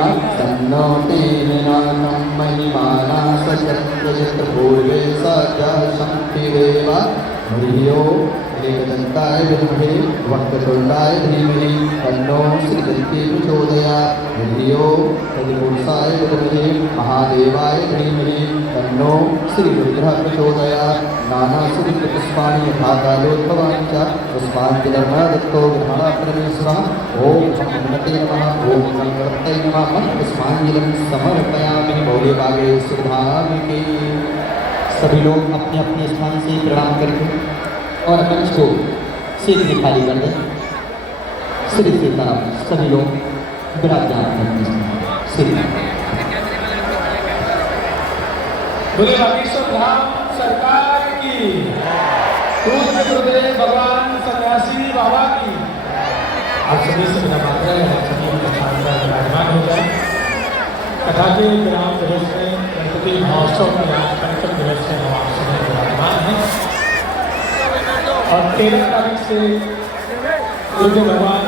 सूर्या तन्नो तेनातं महिमाना सचक्रजत पूर्वे सत्या शक्तिरेव धियो एकदन्ताय विद्महे वक्रतुण्डाय धीमहि तन्नो श्रीदन्ती प्रचोदयात् धियो तत्पुरुषाय विद्महे महादेवाय धीमहि तन्नो श्रीरुद्रः प्रचोदयात् नानासुरपुष्पाणि यथा कालोद्भवानि च पुष्पाञ्जलिर्न दत्तो ग्रहणप्रमेश्वरः ॐ हनुमते नमः ॐ गणपतये नमः पुष्पाञ्जलिं समर्पयामि भोलेभागे सुधामिके। सभी लोग अपने अपने स्थान से प्रणाम करके और मंच को सीधे खाली कर दें। श्री सीताराम सभी लोग विराजमान करते हैं। श्री बोले बागेश्वर धाम सरकार की, पूज्य गुरुदेव भगवान सन्यासी बाबा की। आप सभी से मेरा मात्र है, आप सभी अपने स्थान पर विराजमान हो जाए। कथा के विराम दिवस में गणपति महोत्सव का आज पंचम दिवस है, हम आप सभी विराजमान हैं। और 13 तारीख से गुरुदेव भगवान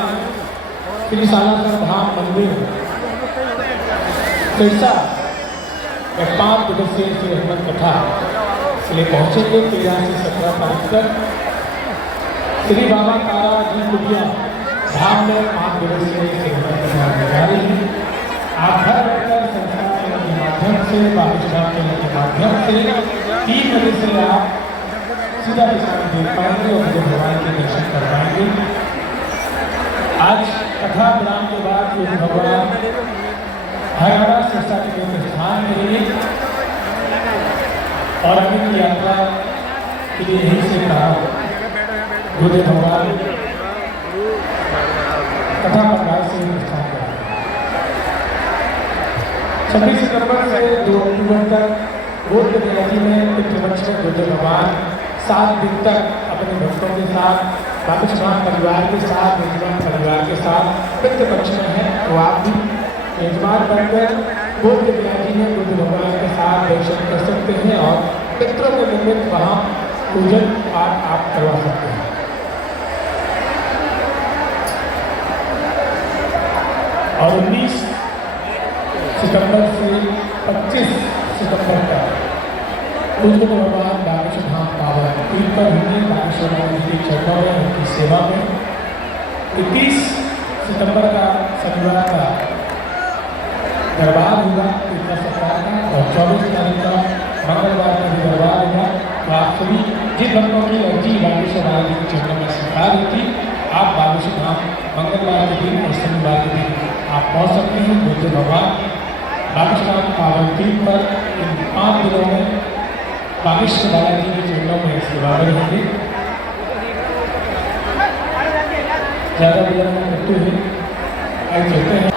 श्री सालासर धाम मंदिर सिरसा में 5 दिवसीय श्री हनुमान कथा के लिए पहुंचेंगे। 13 से 17 तारीख तक श्री बाबा तारा जी कुटिया धाम में 5 दिवसीय श्री हनुमान कथा होने जा रही है। आप घर बैठकर संस्था के माध्यम से, बाबूधाम के माध्यम से 3 बजे से आप सीधा दिशा देख पाएंगे और भगवान के दर्शन कर पाएंगे। आज कथा विराम के बाद ये भगवान हरियाणा सिरसा के स्थान करेंगे और अपनी यात्रा के लिए यहीं से कहा गुरुदेव भगवान कथा पंडाल से स्थान करेंगे। 26 सितंबर से 2 अक्टूबर तक बुद्ध जयंती में पितृपक्ष में गुरुदेव भगवान 7 दिन तक अपने भक्तों के साथ, बाबूधाम परिवार के साथ, मेजबान परिवार के साथ पितृपक्ष में है। तो आप भी मेजबान बनकर बुद्ध जयंती में बुद्ध भगवान के साथ दर्शन कर सकते हैं और पितरों के निमित्त वहाँ पूजन पाठ आप करवा सकते हैं। और 19 सितंबर से 25 सितंबर तक पूज्य भगवान बागेश्वर धाम पावन पीठ पर होंगे। बागेश्वर धाम जी के चरणों में, उनकी सेवा में 31 सितंबर का शनिवार का दरबार होगा तीर्थ सप्ताह का, और 24 तारीख का मंगलवार का भी दरबार होगा। तो आप सभी जिन भक्तों की अर्जी बागेश्वर धाम जी के चरणों में स्वीकार होती, आप बागेश्वर धाम मंगलवार के दिन और शनिवार के दिन आप पहुँच सकते हैं। बुद्ध भगवान बागेश्वर धाम पावन पीठ पर इन 5 दिनों में बागेश्वर बालाजी के चरणों में सेवा रहेंगे। ज़्यादा विलंब करते हुए आगे चलते हैं।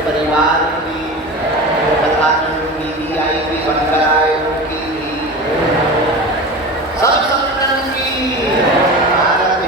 परिवार की कथा दीदी आई भी बनकर आए उनकी सब संगठन की भारत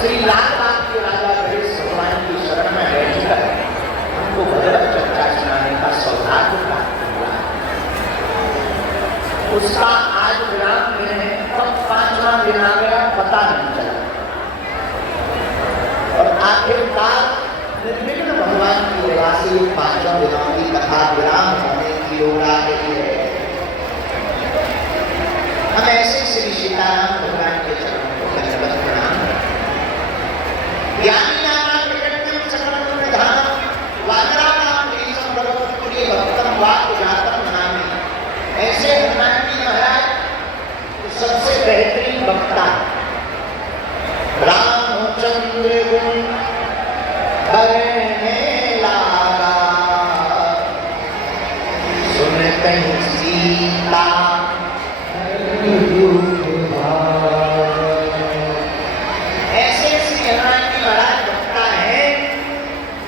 श्री लालबाग के राजा गणेश भगवान की शरण में बैठकर हमको भगवत चर्चा सुनाने का सौभाग्य प्राप्त हुआ। उसका आज विराम दिन है, कब 5वां दिन आ गया पता नहीं चला। और आखिरकार निर्विघ्न भगवान की दया से 5 दिनों की कथा विराम होने की ओर आ गई है। हम ऐसे श्री सीताराम भगवान के चरणों को दंडवत प्रणाम करते हैं। ज्ञानी नाम प्रकृतिम सकलम प्रधानम वानराणाम देशम भगवत्पुरी भक्तम वाक् जातम नामी। ऐसे हनुमान जी महाराज सबसे बेहतरीन वक्ता रामचंद्र गुण बरने लागा सुनते सीता ऐसे श्री हनुमान जी महाराज वक्ता है,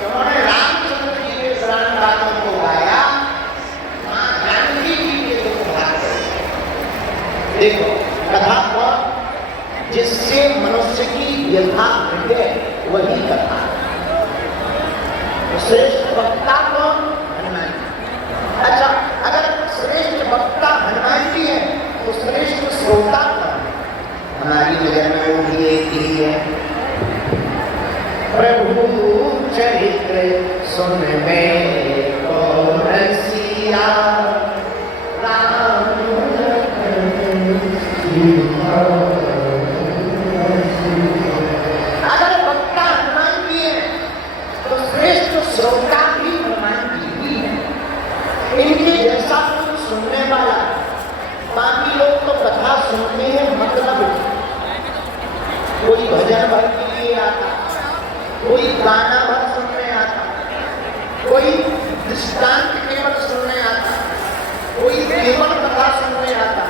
उन्होंने रामचंद्र जी के पुराण बातों को गाया, मां जानकी जी के दुख भाग। देखो कथा कौन, जिससे मनुष्य की व्यथा मिटे वही कथा। श्रेष्ठ वक्ता कौन? हनुमान जी। अच्छा, अगर श्रेष्ठ वक्ता हनुमान जी है तो श्रेष्ठ श्रोता कौन? हमारी नजर में वो भी एक ही है। प्रभु चरित्र सुन में को रसिया राम अगर वक्ता हनुमान जी है तो श्रेष्ठ श्रोता भी हनुमान जी ही है। इनके जैसा कुछ सुनने वाला, बाकी लोग तो कथा सुनते हैं मतलब, कोई भजन भर के लिए आता, कोई गाना भर सुनने आता, कोई दृष्टांत केवल सुनने आता, कोई केवल कथा सुनने आता,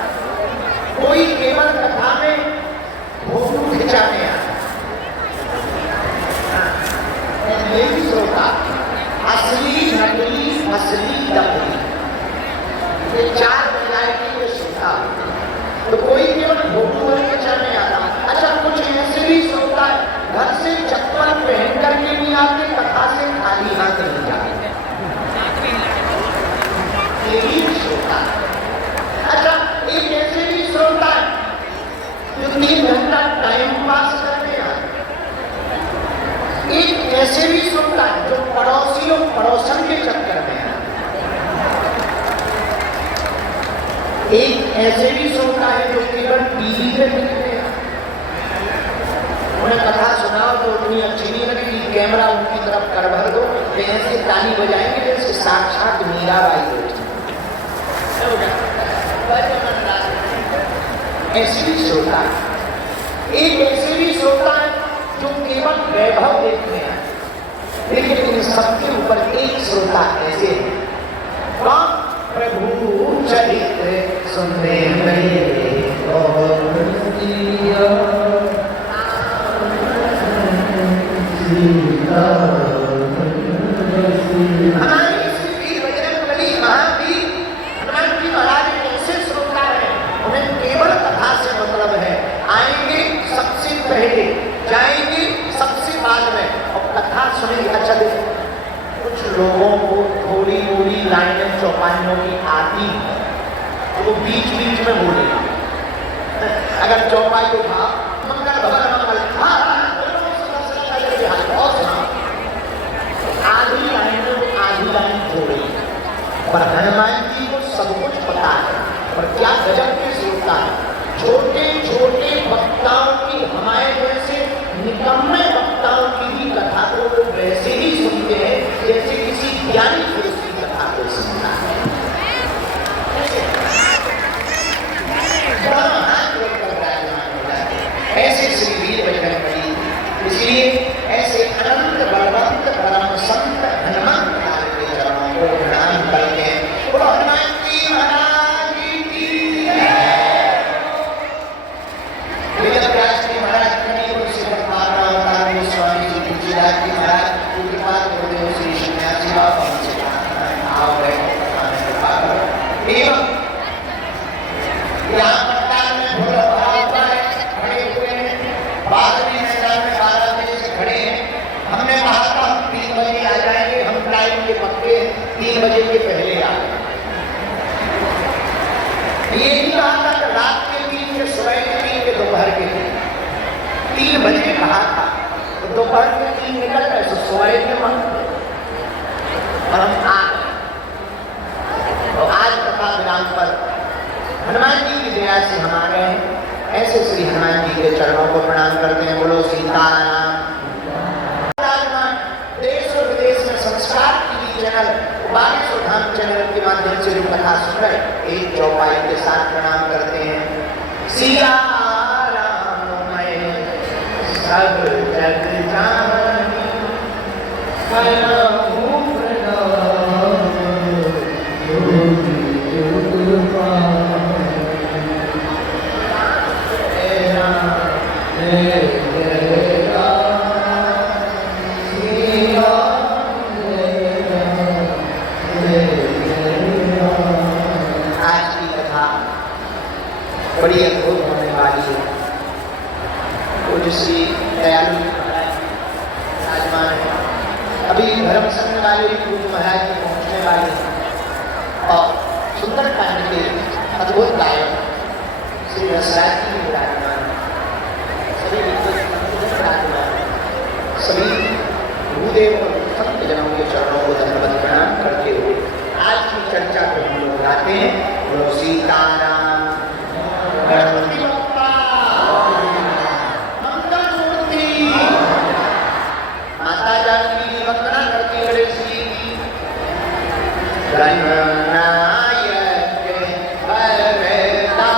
कोई केवल कथा में फोटो खिंचाने आता। ये भी श्रोता, असली नकली असली नकली, ये 4 वैरायटी के श्रोता। तो कोई केवल फोटो खिंचाने आता। अच्छा, कुछ ऐसे भी श्रोता घर से चप्पल पहन करके नहीं आते, कथा से खाली हाथ नहीं जाते, ये भी श्रोता। अच्छा, एक ऐसे भी श्रोता जो 3 घंटा टाइम पास करने आते। एक ऐसे भी श्रोता जो पड़ोसियों पड़ोसन के चक्कर में आते। एक ऐसे भी श्रोता है जो केवल टीवी पे देखते हैं। उन्हें कथा सुनाओ तो उतनी अच्छी नहीं लगेगी, कैमरा उनकी तरफ कर भर दो, ऐसे ताली बजाएंगे जैसे साक्षात मीराबाई होती। ऐसे भी श्रोता है। एक ऐसे भी श्रोता है जो केवल वैभव देखते हैं। लेकिन इन सबके ऊपर एक श्रोता ऐसे है, कौन? प्रभु चरित्र सुनने में हमारी श्री बजरंगबली महावीर हनुमान जी महाराज ऐसे श्रोता है, उन्हें केवल कथा से मतलब है। आएंगे सबसे पहले, जाएंगे सबसे बाद में, और कथा सुनेंगे। अच्छा देखो, कुछ लोगों को थोड़ी थोड़ी लाइनें चौपाइयों की आती है, तो वो बीच बीच में बोलेगा। अगर चौपाई को था मंगल भवन मंगल, आधी लाइन में आधी लाइन छोड़ी। पर हनुमान जी को सब कुछ पता है। और क्या गजब के श्रोता है, छोटे छोटे वक्ताओं की, हमारे जैसे निकम्मे वक्ताओं की भी कथा को वो वैसे ही सुनते हैं जैसे किसी ज्ञानी पुरुष की कथा को सुनता है। ऐसे श्री वीर बजरंगबली, इसलिए ऐसे अनंत बलवंत परम संत हनुमान के चरणों को प्रणाम करके बोलो हनुमान जी महाराज की जय। वेद व्यास जी महाराज ने उसे बता रहा के पहले आ गए। ये नहीं कहा था कि रात के 3 के, सुबह के 3 के, दोपहर के 3 बजे कहा था, तो दोपहर के 3 निकल गए, तो सुबह के मन और हम आ गए। तो आज कथा विराम पर हनुमान जी की दया से हम आ गए हैं। ऐसे श्री हनुमान जी के चरणों को प्रणाम करते हैं। बोलो सीताराम। देश और विदेश में संस्कार टीवी चैनल, 22 धाम चैनल के माध्यम से जो कथा सुन रहे, एक चौपाई के साथ प्रणाम करते हैं। सिया राम मैं सब जग जानी, करहूं प्रणाम योगी जुग पानी। तेरा जय जय राम, सिया जय राम, जय जय राम। आज की कथा बड़ी अद्भुत होने वाली है। पूज्य श्री दयालु विराजमान है। अभी धर्म संघ वाले पूज्य महाराज जी पहुंचने वाले हैं और सुंदरकांड के अद्भुत गायक श्री रसराज जी विराजमान है। सभी विराजमान, सभी गुरुदेव और संत जनों के चरणों को धन्यवाद प्रणाम करते हुए आज की चर्चा को हम लोग लाते हैं। बोलो सीताराम। गणपति बप्पा मंगल मूर्ति। माता जानकी की वंदना करते गणेश जी की। गणनायक वरदायक देवा,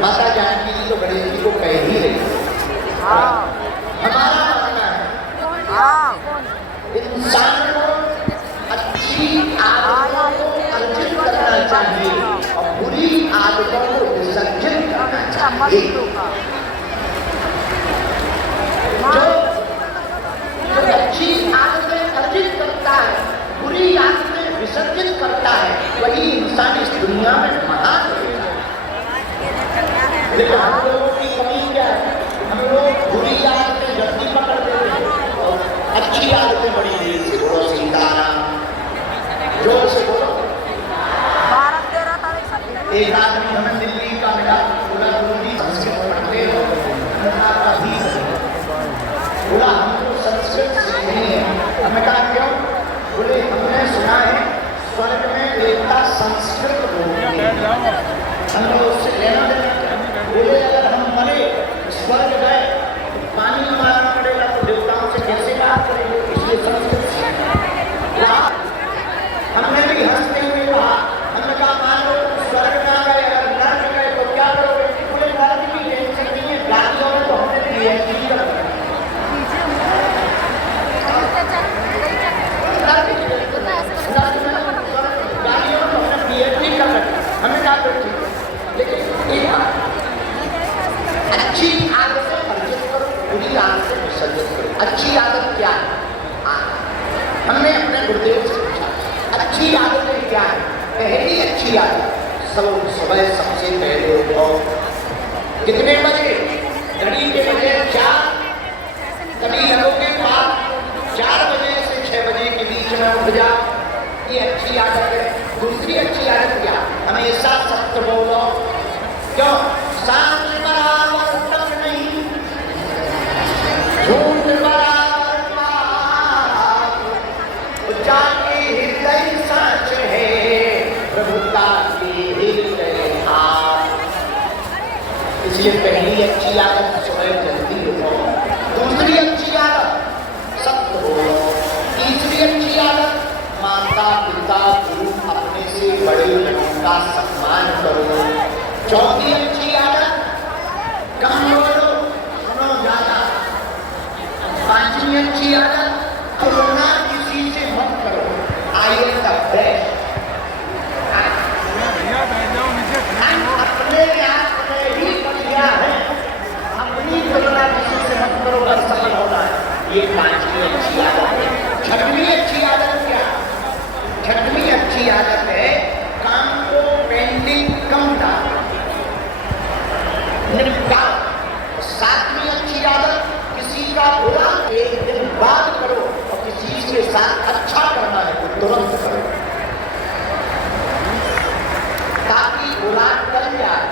माता जानकी जी तो गणेश जी को कह ही रही। हमारा मानना है इंसान को अच्छी आदतों को अर्जित करना चाहिए और बुरी आदतों को विसर्जित करना चाहिए। जो अच्छी आदतें अर्जित करता है, बुरी आदतें विसर्जित करता है, वही इंसान इस दुनिया में महान होता है। लेकिन हम लोगों की कमी क्या है? हम लोग बुरी आदतें जल्दी पकड़ लेते हैं और अच्छी आदतें बड़ी देर से। बोलो सीताराम, जोर से बोलो। एक आदमी हमें दिल्ली का मिला, बोला गुरुजी संस्कृत पढ़ते हो? अभी बोला हमको संस्कृत सीखनी है। हमें कहा क्यों? बोले हमने सुना है स्वर्ग में देवता संस्कृत बोलते हैं, हमें उससे लेना देना। बोले अगर हम मरे स्वर्ग गए पानी मारना पड़ेगा तो देवताओं से कैसे बात करेंगे, इसलिए संस्कृत सीखना। हमने भी हंसते हुए कहा, हमने कहा मान लो स्वर्ग में आ गए, अगर नर्क गए तो क्या करोगे? बोले नर्क की टेंशन नहीं है, गालियों में तो हमने पीएचडी कर दी। गालियों में हमने पीएचडी कर रखी, हमें कहा तो ठीक है। लेकिन एक बात, अच्छी आदत से परिचित करो, बुरी आदत से विसर्जित करो। अच्छी आदत क्या है? हमने अपने गुरुदेव से पूछा अच्छी आदतें क्या है? पहली अच्छी आदत, सुबह सबसे पहले उठो। कितने बजे? घड़ी के बजे 4, कभी लगोगे 5, 4 बजे से 6 बजे के बीच में उठ जा, ये अच्छी आदत है। दूसरी अच्छी आदत क्या? हमेशा सत्य बोलो। क्यों? सामने बराबर तक नहीं, झूठ बराबर बात, जाके हृदय सच है, प्रभुता के हृदय हाथ। इसलिए पहली अच्छी आदत सुबह जल्दी उठो। दूसरी अच्छी आदत सत्य बोलो। तीसरी अच्छी आदत माता पिता गुरु अपने से बड़े लोगों का सम्मान करो। चौथी अच्छी आदत कम बोलो, सुनो ज्यादा। पांचवी अच्छी आदत तुलना किसी से मत करो। आइए तब अपने आप में ही बढ़िया है, अपनी तुलना किसी से मत करो, बस सफल होना है। ये पांचवी अच्छी आदत है। छठवीं अच्छी आदत क्या? छठवीं अच्छी आदत है काम को पेंडिंग कम डालो, निपटाओ। सातवीं अच्छी आदत किसी का बुरा एक दिन बाद करो और किसी के साथ अच्छा करना है तो तुरंत करो, ताकि बुरा टल जाए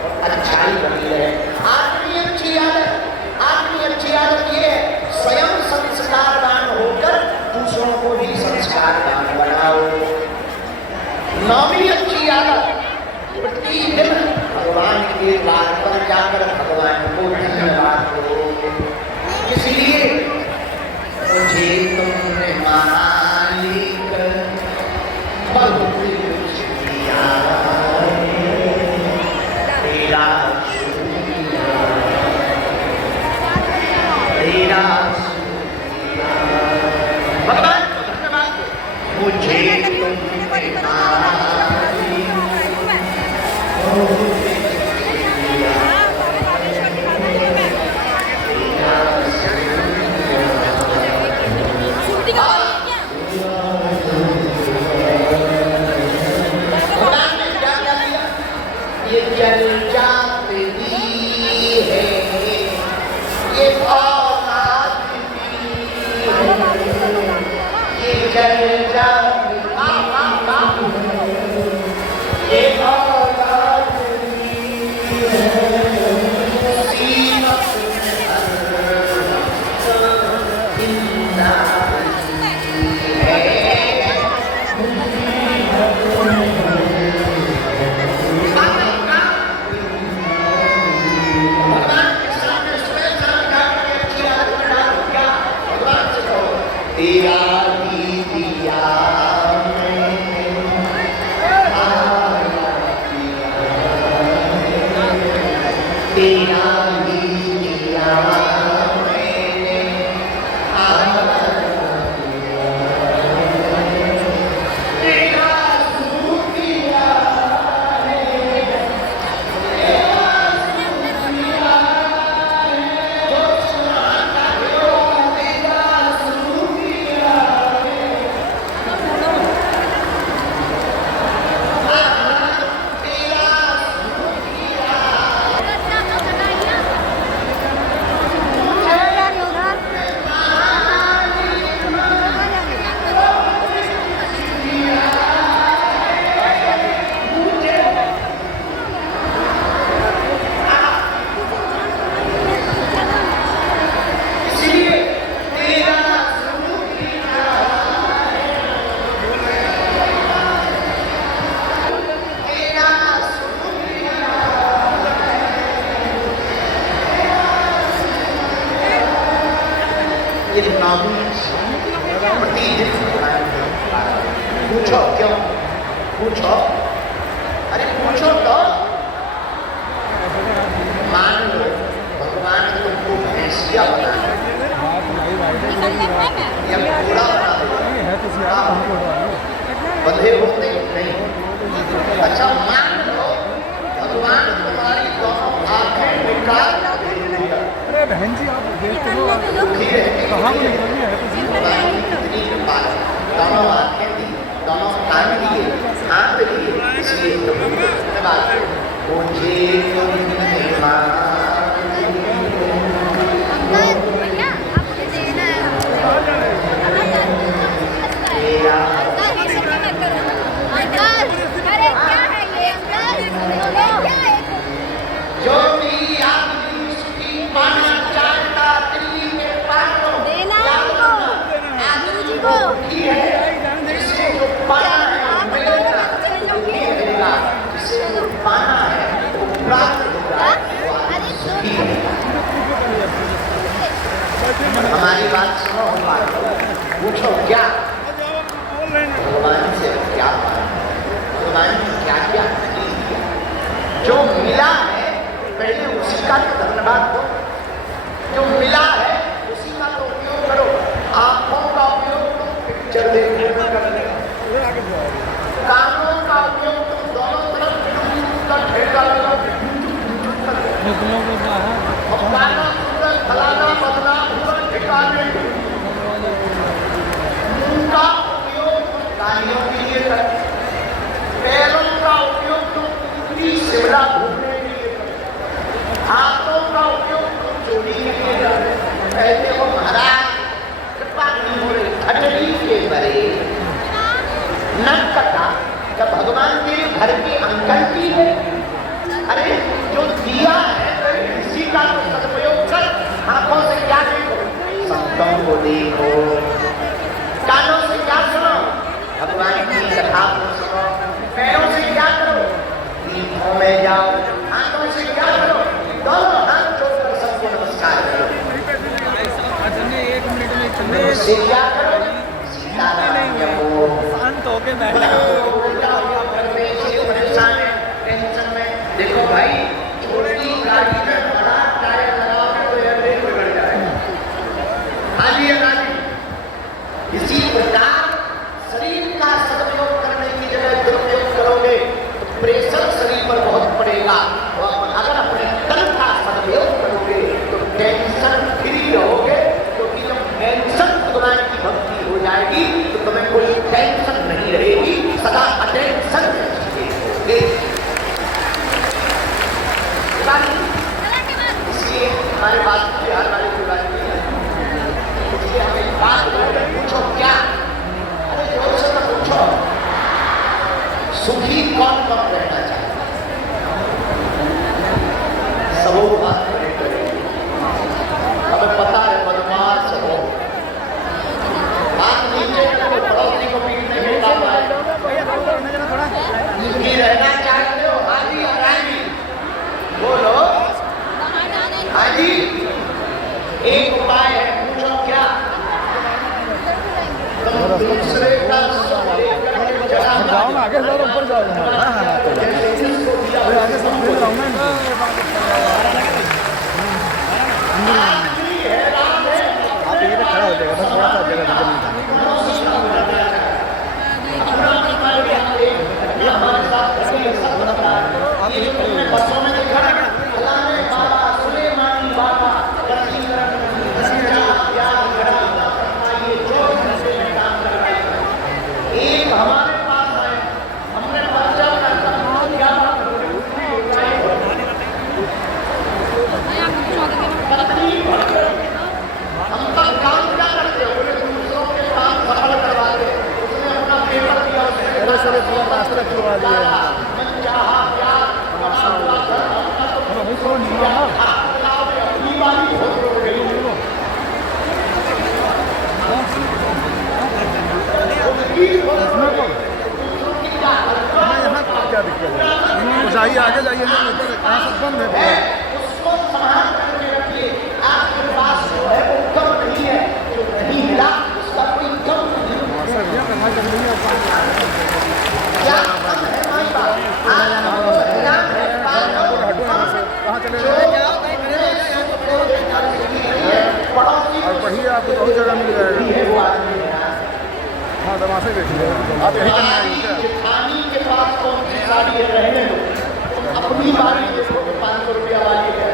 और अच्छाई बनी रहे। आठवीं अच्छी आदत ये है स्वयं संस्कारवान होकर दूसरों को भी संस्कारवान बनाओ। नौवीं अच्छी आदत प्रतिदिन भगवान के द्वार पर जाकर भगवान को धन्यवाद करो। इसलिए मुझे तुमने मालिक बहुत कुछ दिया, तेरा शुक्रिया, तेरा शुक्रिया। भगवान को धन्यवाद, मुझे तुमने मालिक बहुत ये जल जाती है, ये औलाद भी है, ये जल जाती है, ये औलाद भी है। सीमत में जिंदा तेरा ही दिया तेरा ही दिया प्रतिदिन पूछो क्यों? पूछो, अरे पूछो तो। मान लो भगवान तुमको भैंसिया बना या घोड़ा बना बंधे होते नहीं। अच्छा मान लो भगवान तुम्हारी दोनों आंखें निकाल कितनी कृपा, दोनों आंखें दी, दोनों कान दिए, हाथ दिए, इसलिए धन्यवाद। मुझे जो मेरी आदमी उसकी पाना चाहता दिल्ली के पानों की है, जिसे जो पाना है मिलेगा, मिलेगा, जिसे जो पाना है वो प्राप्त होगा। हमारी बात सुनो, पूछो क्या भगवान से क्या पाना, भगवान ने क्या क्या नहीं दिया। जो मिला है पहले उसी का तो धन्यवाद दो। जो मिला है उसी का तो उपयोग करो। आंखों का उपयोग तुम पिक्चर देखने में करने, कानों का उपयोग तुम दोनों तरफ ठेका करो। गाना सुंदर फलाना बदला ठिकाने, मुंह का उपयोग तुम गालियों के लिए करो। पैरों का उपयोग तुम पूरी शिमला घूमने के लिए करो। हाथों का उपयोग तुम चोरी के लिए करो। कहते हो महाराज कृपा नहीं हो रही, खटरी के बरे न कटा। जब भगवान तेरे घर के अंकल की है, अरे जो दिया है इसी का तो सदुपयोग कर। आंखों से क्या देखो? संतों को देखो। कानों से क्या सुनो? भगवान की कथा को सुनो। पैरों से क्या करो? तीर्थों में जाओ। हाथों से क्या करो? दोनों हाथ जोड़कर सबको नमस्कार करो। से क्या करो? सीताराम जपो। परेशान है, टेंशन में। देखो भाई, छोटी गाड़ी में बड़ा टायर लगाओगे तो एयरबैग बिगड़ जाएगा। हाँ जी, इसी प्रकार शरीर का सदुपयोग करने की जगह दुरुपयोग करोगे तो प्रेशर शरीर पर बहुत पड़ेगा। और अगर अपने तन का सदुपयोग करोगे तो टेंशन फ्री रहोगे, क्योंकि जब टेंशन भगवान की भक्ति हो जाएगी तो तुम्हें कोई टेंशन नहीं रहेगी, सदा अटेंशन रहोगे। इसलिए हमारे बात बिहार वाले की बात नहीं है, इसलिए हमें बात पूछो क्या? अरे जोर से तो पूछो, सुखी कौन कौन रहना चाहिए? सबों बात हमें पता है, बदमाश हो बात नीचे रखो, पड़ोसी को पीटने में काम आए। सुखी रहना चाहते हो? हाजी हराजी बोलो। हाजी एक उपाय है, पूछो क्या? तुम दूसरे का जाओ ना, आगे जाओ, ऊपर जाओ। आगे सब देख रहा हूँ मैं। आप ये खड़ा हो जाएगा, बस थोड़ा सा जगह बसों में देखा बाबा सुलेमानी बाबा एक हमारे पास आए, हमने पर्चा क्या हम तक काम क्या करते हो? दूसरों के काम सफल करवाते। उसने अपना पेपर दिया, पूरा रास्ता खुलवा दिया। जाइए आगे जाइए, बंद है। उसको संभाल करके रखिए। आपके पास जो है वो कम नहीं है, जो नहीं क्या हम है माई बाप, आज हमको इनाम है पालो, हम जो अपने सुख को देखकर सुखी नहीं है, पड़ोसी को वही आपको बहुत जगह मिल जाएगा। है वो आदमी है। हाँ तमाशे देखिए आप यही करना है क्या? जेठानी के पास कौन सी साड़ी है रहने दो, अपनी बारी देखो तो 500 रुपया वाली है,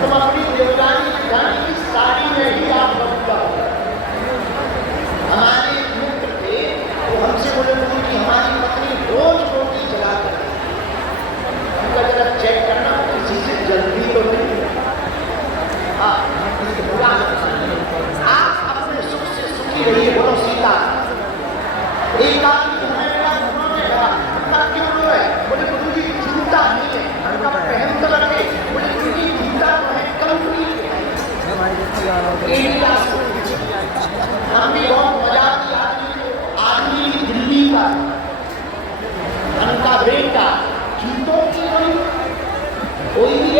तुम अपनी देवरानी जेठानी की साड़ी में ही आप बदला। हमारे मित्र थे वो हमसे बोले कि हमारी पत्नी रोज रोटी जला कर, उनका जरा चेक करना किसी से जल्दी तो नहीं। आप अपने सुख से सुखी रहिए, बोलो सीता। एक आदमी तुम्हें मेरा घुमाने लगा, उनका क्यों रो है? बोले गुरु जी जूता नहीं है, उनका पहन कर रखे। बोले गुरु जी जूता तो है कंपनी के, हम भी बहुत मजा की आदमी दिल्ली का उनका बेटा जूतों की कोई भी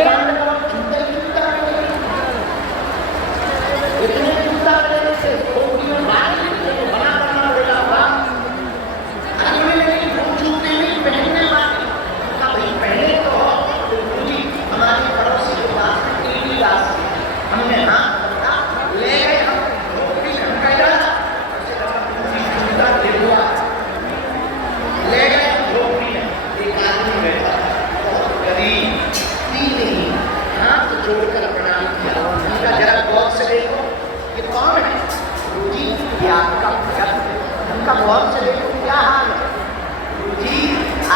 जूता इतने जूता लेने से बना करना पड़ेगा। वो जूते नहीं पहनने वाले, भाई पहने तो हमारी पड़ोसी के पास टीवी दास हमने हाथ ले गए, हम जूता ले हुआ ले गए झोपड़ी में। एक आदमी बैठा बहुत गरीब नहीं, हाथ जोड़कर प्रणाम किया। उनका जरा गौर से देखो ये कौन है? गुरुजी ये आपका भगत है। उनका गौर से देखो क्या हाल है? गुरुजी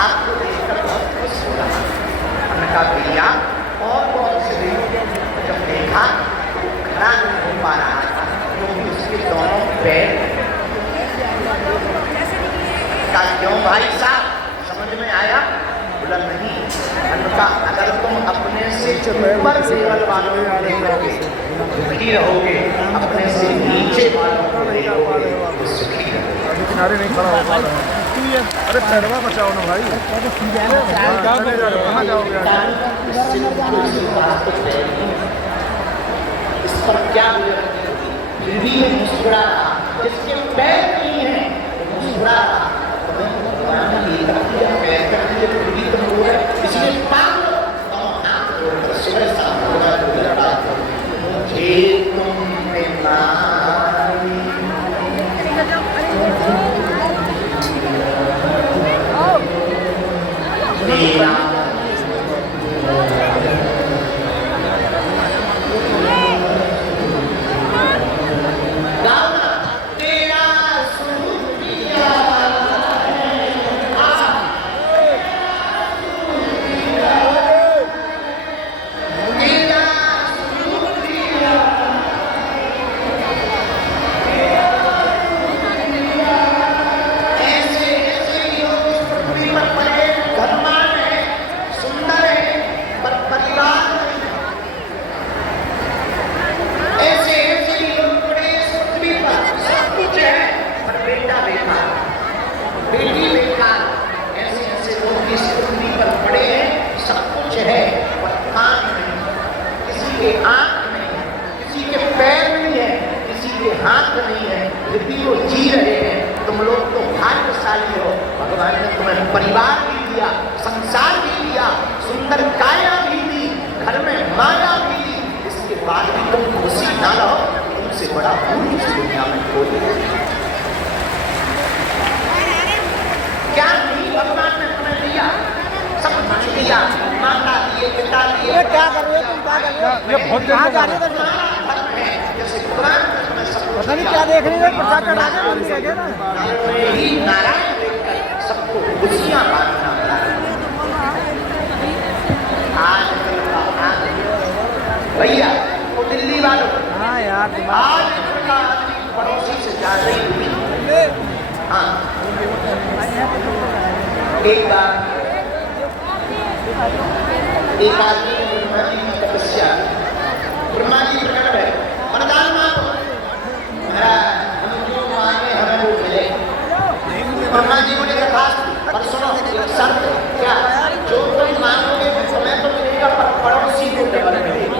आपको देखकर बहुत खुश हो रहा है। उनका भैया और गौर से देखो, जब देखा तो खड़ा नहीं हो पा रहा था क्योंकि उसके दोनों पैर। का क्यों भाई साहब समझ में आया? बोला नहीं। उनका अगर तुम अपने से ऊपर लेवल वालों को देखोगे दुखी रहोगे, अपने से नीचे वालों को देखोगे तो सुखी रहोगे। किनारे नहीं खड़ा हो पा रहा है। अरे पैरवा बचाओ ना भाई, कहाँ जाओगे? इस पर क्या फिर भी ये मुस्कुरा रहा, जिसके पैर नहीं है वो मुस्कुरा रहा। इसलिए सुबह शाम मुझे तुमने हाथ नहीं है, फिर भी वो जी रहे हैं। तुम लोग तो भाग्यशाली हो, भगवान ने तुम्हें परिवार भी दिया, संसार भी दिया, सुंदर काया भी दी, घर में माया भी दी, इसके बाद भी तुम खुशी ना रहो, तुमसे बड़ा भूल इस दुनिया में कोई नहीं। क्या नहीं भगवान ने तुम्हें दिया, सब कुछ दिया, माता दिए, पिता दिए। क्या कर रहे हो तुम? क्या कर रहे हो? ये बहुत कहाँ जा रहे हो? पता नहीं क्या देख रही हो? प्रसाद चढ़ा के बोल दिया गया ना। ही नारायण देखकर सबको खुशियां बांटना। आज भैया वो दिल्ली वालों, हाँ यार आज का आदमी पड़ोसी से ज्यादा ही दुखी। हाँ एक बार एक आदमी ने ब्रह्मा जी की तपस्या, ब्रह्मा जी प्रकट है, वरदान मांगो, हम जो मांगे हमें वो मिले। ब्रह्मा जी को लेकर खास पर सुनो शर्त क्या, जो कोई मांगोगे तुम्हें तो मिलेगा, पर पड़ोसी को डबल मिलेगा।